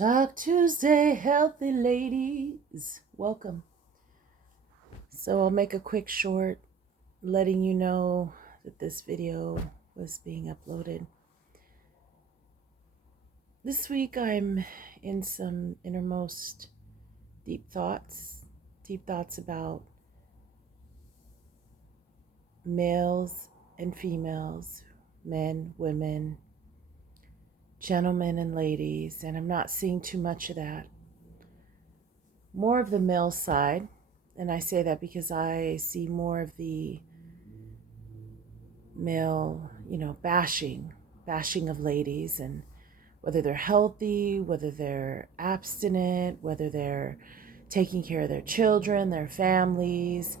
Talk Tuesday, healthy ladies. Welcome. So I'll make a quick short letting you know that this video was being uploaded. This week I'm in some innermost deep thoughts about males and females, men, women, gentlemen and ladies, and I'm not seeing too much of that. More of the male side, and I say that because I see more of the male, bashing of ladies, and whether they're healthy, whether they're abstinent, whether they're taking care of their children, their families.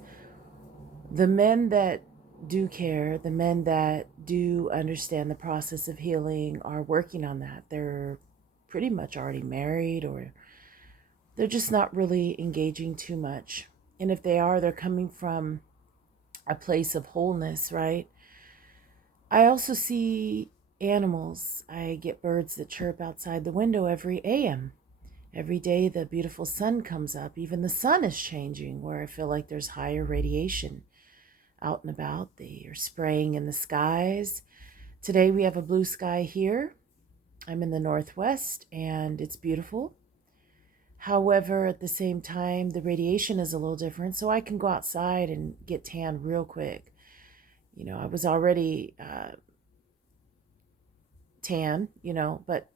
The men that do care, the men that do understand the process of healing are working on that. They're pretty much already married, or they're just not really engaging too much. And if they are, they're coming from a place of wholeness, right? I also see animals. I get birds that chirp outside the window every AM. Every day the beautiful sun comes up. Even the sun is changing, where I feel like there's higher radiation out and about. They are spraying in the skies. Today we have a blue sky here. I'm in the Northwest and it's beautiful. However, at the same time, the radiation is a little different, so I can go outside and get tan real quick. I was already tan, but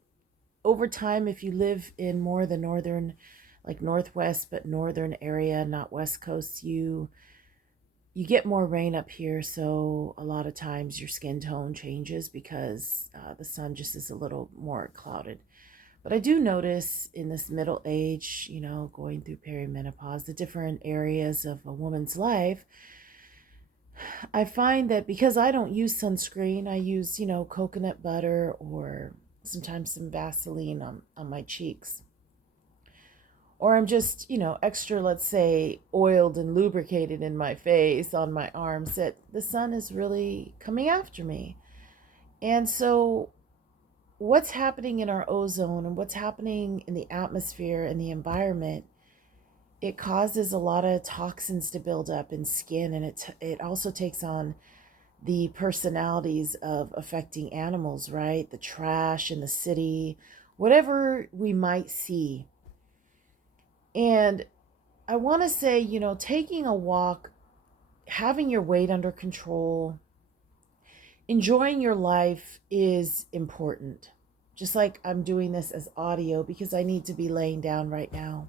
over time, if you live in more the northern, like Northwest, but northern area, not West Coast, you get more rain up here. So a lot of times your skin tone changes because the sun just is a little more clouded. But I do notice in this middle age, going through perimenopause, the different areas of a woman's life, I find that because I don't use sunscreen, I use, coconut butter or sometimes some Vaseline on my cheeks. Or I'm just, extra, let's say, oiled and lubricated in my face, on my arms, that the sun is really coming after me. And so what's happening in our ozone and what's happening in the atmosphere and the environment, it causes a lot of toxins to build up in skin, and it also takes on the personalities of affecting animals, right? The trash in the city, whatever we might see. And I want to say, taking a walk, having your weight under control, enjoying your life is important. Just like I'm doing this as audio because I need to be laying down right now.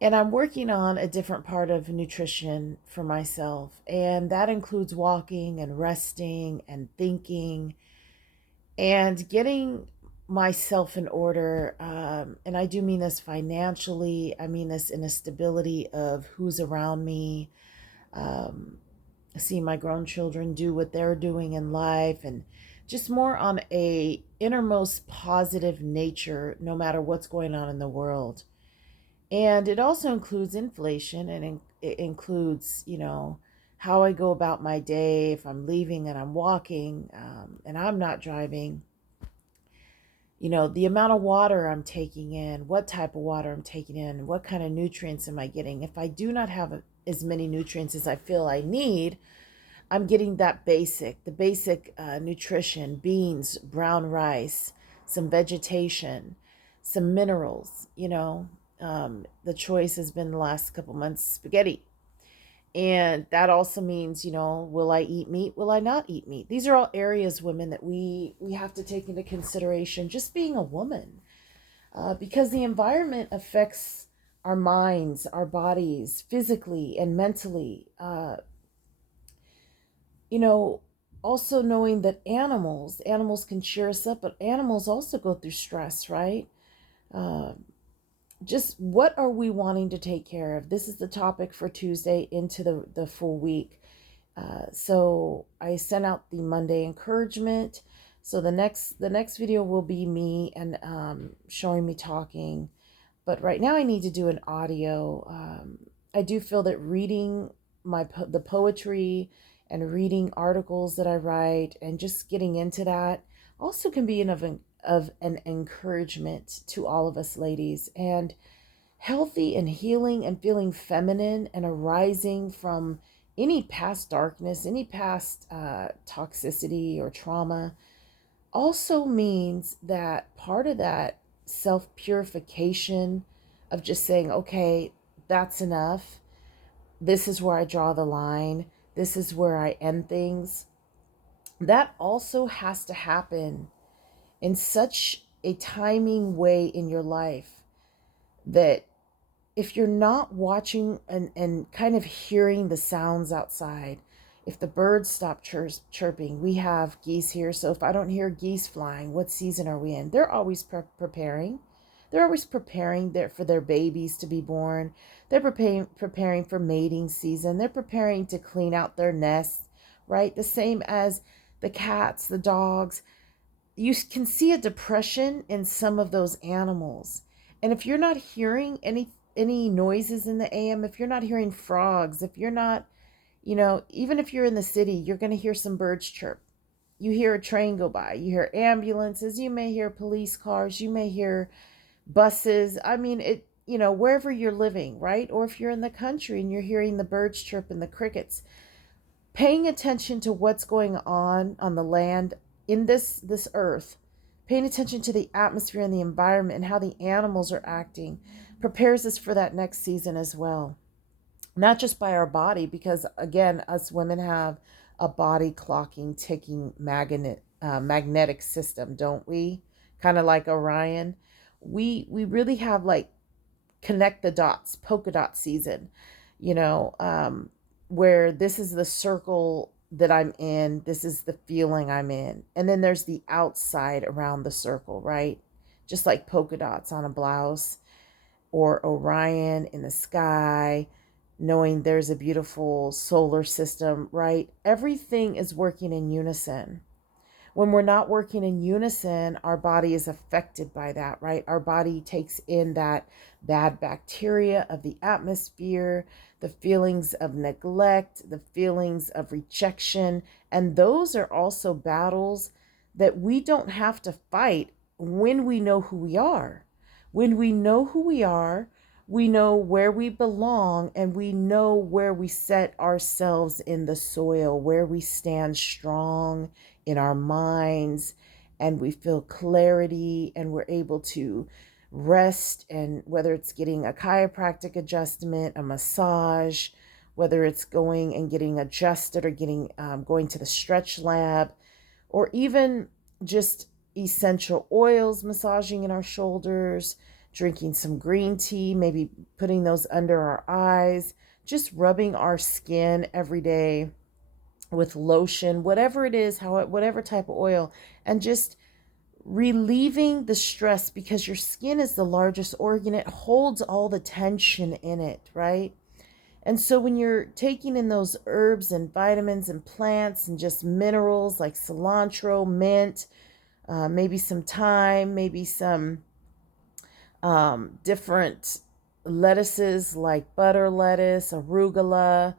And I'm working on a different part of nutrition for myself. And that includes walking and resting and thinking and getting myself in order. And I do mean this financially. I mean this in a stability of who's around me. See my grown children do what they're doing in life, and just more on a innermost positive nature, no matter what's going on in the world. And it also includes inflation, and it includes, how I go about my day. If I'm leaving and I'm walking, and I'm not driving, the amount of water I'm taking in, what type of water I'm taking in, what kind of nutrients am I getting. If I do not have as many nutrients as I feel I need, I'm getting the basic nutrition: beans, brown rice, some vegetation, some minerals. The choice has been the last couple months spaghetti. And that also means, will I eat meat? Will I not eat meat? These are all areas, women, that we have to take into consideration, just being a woman, because the environment affects our minds, our bodies, physically and mentally. Also knowing that animals can cheer us up, but animals also go through stress, right? Uh, just what are we wanting to take care of? This is the topic for Tuesday into the full week. So I sent out the Monday encouragement. So the next video will be me and showing me talking. But right now I need to do an audio. I do feel that reading the poetry and reading articles that I write and just getting into that also can be of an encouragement to all of us ladies, and healthy and healing and feeling feminine and arising from any past darkness, any past toxicity or trauma, also means that part of that self purification of just saying, okay, that's enough. This is where I draw the line. This is where I end things. That also has to happen in such a timing way in your life that if you're not watching and kind of hearing the sounds outside, if the birds stop chirping, we have geese here. So if I don't hear geese flying, what season are we in? They're always preparing. They're always preparing for their babies to be born. They're preparing for mating season. They're preparing to clean out their nests, right? The same as the cats, the dogs. You can see a depression in some of those animals. And if you're not hearing any noises in the AM, if you're not hearing frogs, if you're not, even if you're in the city, you're going to hear some birds chirp. You hear a train go by, you hear ambulances, you may hear police cars, you may hear buses. I mean, wherever you're living, right? Or if you're in the country and you're hearing the birds chirp and the crickets, paying attention to what's going on the land in this earth, paying attention to the atmosphere and the environment and how the animals are acting prepares us for that next season as well. Not just by our body, because again, us women have a body clocking, ticking magnetic system, don't we? Kind of like Orion. We really have like connect the dots, polka dot season, where this is the circle that I'm in, this is the feeling I'm in. And then there's the outside around the circle, right? Just like polka dots on a blouse, or Orion in the sky, knowing there's a beautiful solar system, right? Everything is working in unison. When we're not working in unison, our body is affected by that, right? Our body takes in that bad bacteria of the atmosphere, the feelings of neglect, the feelings of rejection. And those are also battles that we don't have to fight when we know who we are. When we know who we are, we know where we belong, and we know where we set ourselves in the soil, where we stand strong in our minds, and we feel clarity, and we're able to rest. And whether it's getting a chiropractic adjustment, a massage, whether it's going and getting adjusted or going to the stretch lab, or even just essential oils massaging in our shoulders, drinking some green tea, maybe putting those under our eyes, just rubbing our skin every day with lotion, whatever it is, whatever type of oil, and just relieving the stress, because your skin is the largest organ. It holds all the tension in it, right? And so when you're taking in those herbs and vitamins and plants and just minerals like cilantro, mint, maybe some thyme, maybe some different lettuces like butter lettuce, arugula,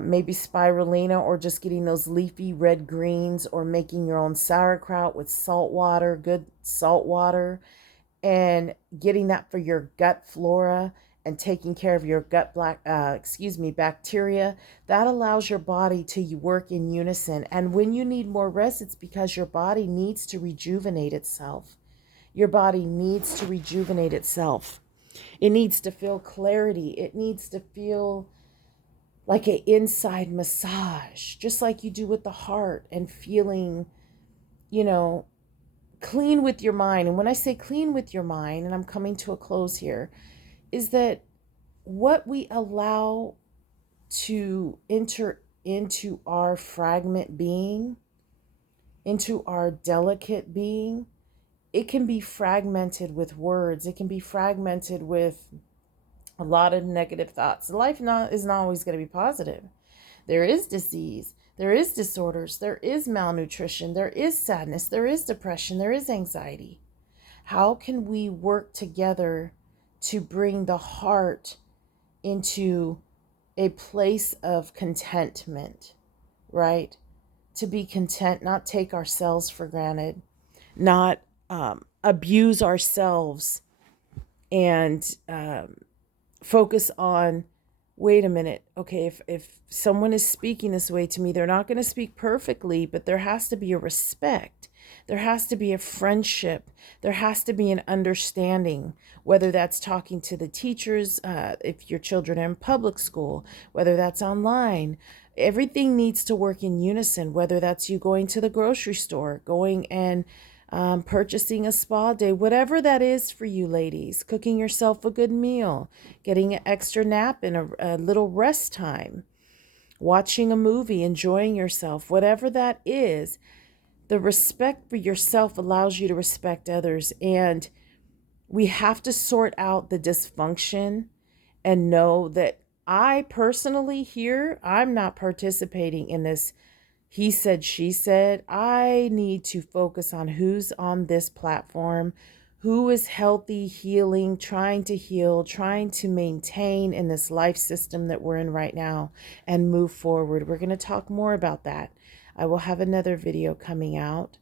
maybe spirulina, or just getting those leafy red greens, or making your own sauerkraut with salt water, good salt water, and getting that for your gut flora and taking care of your bacteria. That allows your body to work in unison. And when you need more rest, it's because your body needs to rejuvenate itself. Your body needs to rejuvenate itself. It needs to feel clarity. It needs to feel like an inside massage, just like you do with the heart, and feeling, clean with your mind. And when I say clean with your mind, and I'm coming to a close here, is that what we allow to enter into our fragment being, into our delicate being, it can be fragmented with words. It can be fragmented with a lot of negative thoughts. Life is not always going to be positive. There is disease. There is disorders. There is malnutrition. There is sadness. There is depression. There is anxiety. How can we work together to bring the heart into a place of contentment, right? To be content, not take ourselves for granted, not abuse ourselves and focus on, wait a minute, okay, if someone is speaking this way to me, they're not going to speak perfectly, but there has to be a respect. There has to be a friendship. There has to be an understanding, whether that's talking to the teachers, if your children are in public school, whether that's online. Everything needs to work in unison, whether that's you going to the grocery store, going and purchasing a spa day, whatever that is for you ladies, cooking yourself a good meal, getting an extra nap and a little rest time, watching a movie, enjoying yourself, whatever that is. The respect for yourself allows you to respect others. And we have to sort out the dysfunction and know that I personally here, I'm not participating in this he said, she said. I need to focus on who's on this platform, who is healthy, healing, trying to heal, trying to maintain in this life system that we're in right now and move forward. We're going to talk more about that. I will have another video coming out,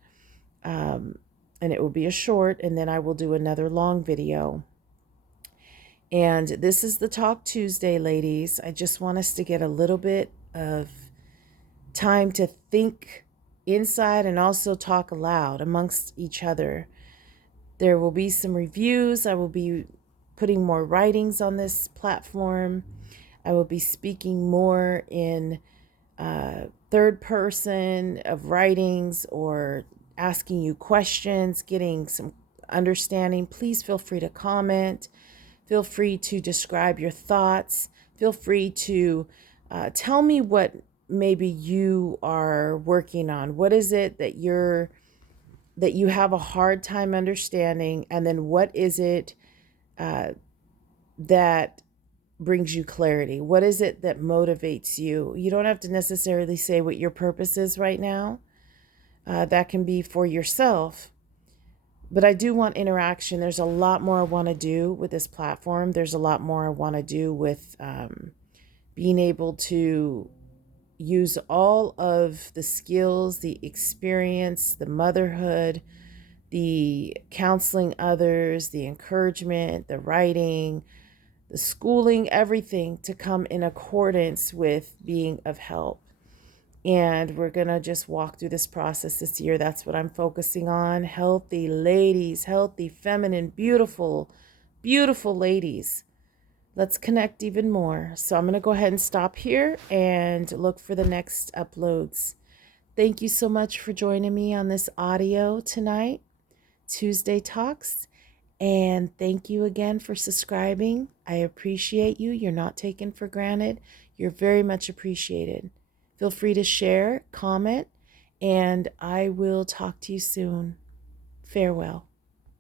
and it will be a short, and then I will do another long video. And this is the Talk Tuesday, ladies. I just want us to get a little bit of time to think inside and also talk aloud amongst each other. There will be some reviews. I will be putting more writings on this platform. I will be speaking more in third person of writings or asking you questions, getting some understanding. Please feel free to comment. Feel free to describe your thoughts. Feel free to tell me what maybe you are working on. What is it that you have a hard time understanding? And then what is it that brings you clarity? What is it that motivates you? You don't have to necessarily say what your purpose is right now. That can be for yourself. But I do want interaction. There's a lot more I want to do with this platform. There's a lot more I want to do with being able to use all of the skills, the experience, the motherhood, the counseling others, the encouragement, the writing, the schooling, everything to come in accordance with being of help. And we're going to just walk through this process this year. That's what I'm focusing on. Healthy ladies, healthy, feminine, beautiful, beautiful ladies. Let's connect even more. So I'm going to go ahead and stop here and look for the next uploads. Thank you so much for joining me on this audio tonight, Tuesday Talks. And thank you again for subscribing. I appreciate you. You're not taken for granted. You're very much appreciated. Feel free to share, comment, and I will talk to you soon. Farewell.